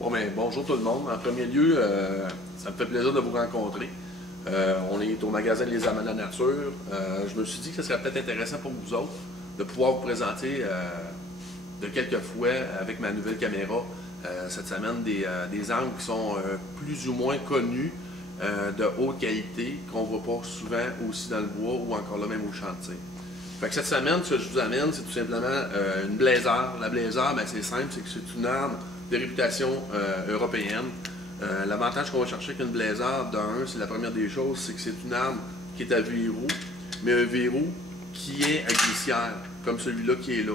Bon, ben, bonjour tout le monde. En premier lieu, ça me fait plaisir de vous rencontrer. On est au magasin Les Amants de la Nature. Je me suis dit que ce serait peut-être intéressant pour vous autres de pouvoir vous présenter de quelques fouets avec ma nouvelle caméra cette semaine des armes qui sont plus ou moins connues de haute qualité, qu'on ne voit pas souvent aussi dans le bois ou encore là même au chantier. Fait que cette semaine, ce que je vous amène, c'est tout simplement une Blazer. La Blazer, ben, c'est simple, c'est que c'est une arme de réputation européenne. L'avantage qu'on va chercher avec une Blazer, d'un, c'est la première des choses, c'est que c'est une arme qui est à verrou, mais un verrou qui est à glissière, comme celui-là qui est là.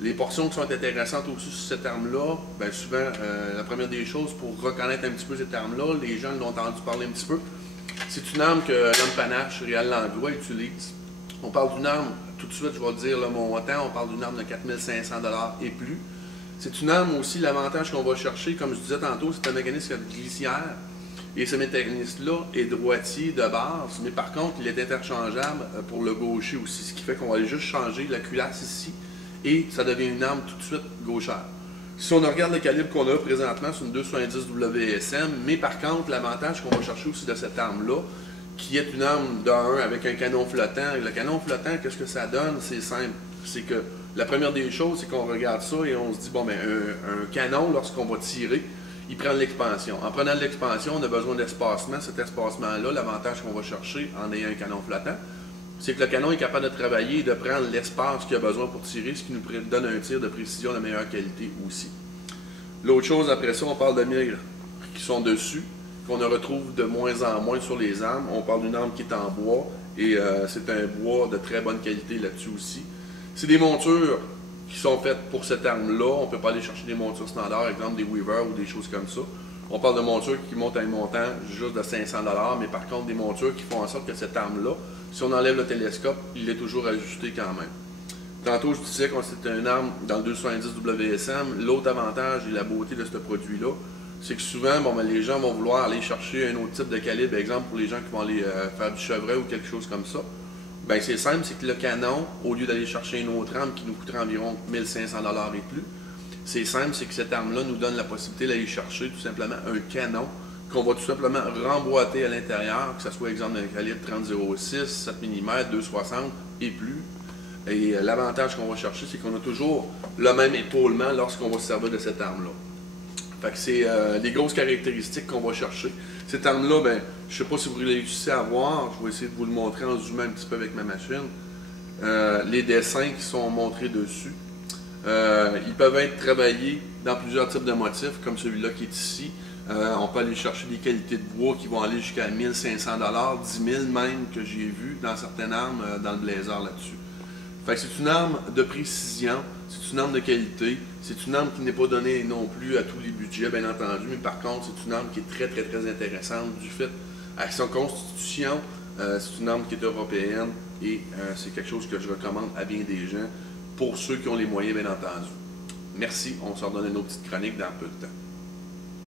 Les portions qui sont intéressantes aussi sur cette arme-là, ben souvent, la première des choses, pour reconnaître un petit peu cette arme-là, les gens l'ont entendu parler un petit peu, c'est une arme que l'homme panache, Réal Langlois, utilise. On parle d'une arme, tout de suite, je vais dire le montant, on parle d'une arme de 4 500 $ et plus. C'est une arme aussi, l'avantage qu'on va chercher, comme je disais tantôt, c'est un mécanisme de glissière. Et ce mécanisme-là est droitier de base, mais par contre, il est interchangeable pour le gaucher aussi, ce qui fait qu'on va aller juste changer la culasse ici, et ça devient une arme tout de suite gauchère. Si on regarde le calibre qu'on a présentement, c'est une 270 WSM, mais par contre, l'avantage qu'on va chercher aussi de cette arme-là, qui est une arme d'1 avec un canon flottant. Le canon flottant, qu'est-ce que ça donne? C'est simple. C'est que la première des choses, c'est qu'on regarde ça et on se dit, bon, ben, un canon, lorsqu'on va tirer, il prend de l'expansion. En prenant de l'expansion, on a besoin d'espacement. Cet espacement-là, l'avantage qu'on va chercher en ayant un canon flottant, c'est que le canon est capable de travailler et de prendre l'espace qu'il a besoin pour tirer, ce qui nous donne un tir de précision de meilleure qualité aussi. L'autre chose, après ça, on parle de mires qui sont dessus, qu'on retrouve de moins en moins sur les armes. On parle d'une arme qui est en bois et c'est un bois de très bonne qualité là-dessus aussi. C'est des montures qui sont faites pour cette arme-là. On ne peut pas aller chercher des montures standards, par exemple des Weaver ou des choses comme ça. On parle de montures qui montent à un montant juste de 500 $, mais par contre des montures qui font en sorte que cette arme-là, si on enlève le télescope, il est toujours ajusté quand même. Tantôt, je disais que c'était une arme dans le 270 WSM. L'autre avantage et la beauté de ce produit-là, c'est que souvent, bon, ben, les gens vont vouloir aller chercher un autre type de calibre, par exemple pour les gens qui vont aller faire du chevreuil ou quelque chose comme ça. Ben, c'est simple, c'est que le canon, au lieu d'aller chercher une autre arme qui nous coûterait environ 1500 $ et plus, c'est simple, c'est que cette arme-là nous donne la possibilité d'aller chercher tout simplement un canon qu'on va tout simplement remboîter à l'intérieur, que ce soit exemple d'un calibre 30-06, 7 mm, 260 et plus. Et l'avantage qu'on va chercher, c'est qu'on a toujours le même épaulement lorsqu'on va se servir de cette arme-là. Fait que c'est les grosses caractéristiques qu'on va chercher. Cette arme-là, ben, je ne sais pas si vous réussissez à voir, je vais essayer de vous le montrer en zoomant un petit peu avec ma machine. Les dessins qui sont montrés dessus. Ils peuvent être travaillés dans plusieurs types de motifs, comme celui-là qui est ici. On peut aller chercher des qualités de bois qui vont aller jusqu'à 1500 $, 10 000 même que j'ai vu dans certaines armes dans le Blazer là-dessus. Fait que c'est une arme de précision, c'est une arme de qualité, c'est une arme qui n'est pas donnée non plus à tous les budgets, bien entendu, mais par contre, c'est une arme qui est très, très, très intéressante du fait à son constitution. C'est une arme qui est européenne et c'est quelque chose que je recommande à bien des gens, pour ceux qui ont les moyens, bien entendu. Merci, on se redonne une autre petite chronique dans peu de temps.